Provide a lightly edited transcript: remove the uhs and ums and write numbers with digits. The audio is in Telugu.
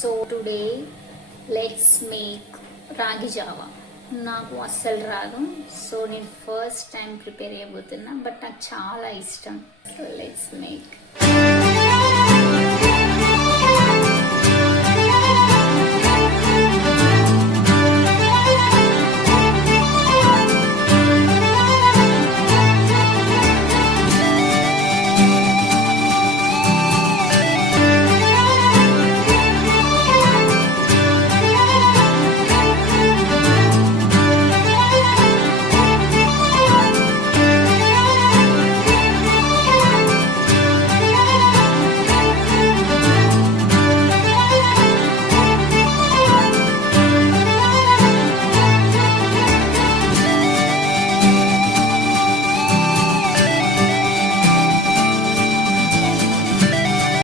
సో టుడే లెట్స్ మేక్ రాగి జావా. నాకు అస్సలు రాదు, సో నేను ఫస్ట్ టైం ప్రిపేర్ చేయబోతున్నా, బట్ నాకు చాలా ఇష్టం. So let's make.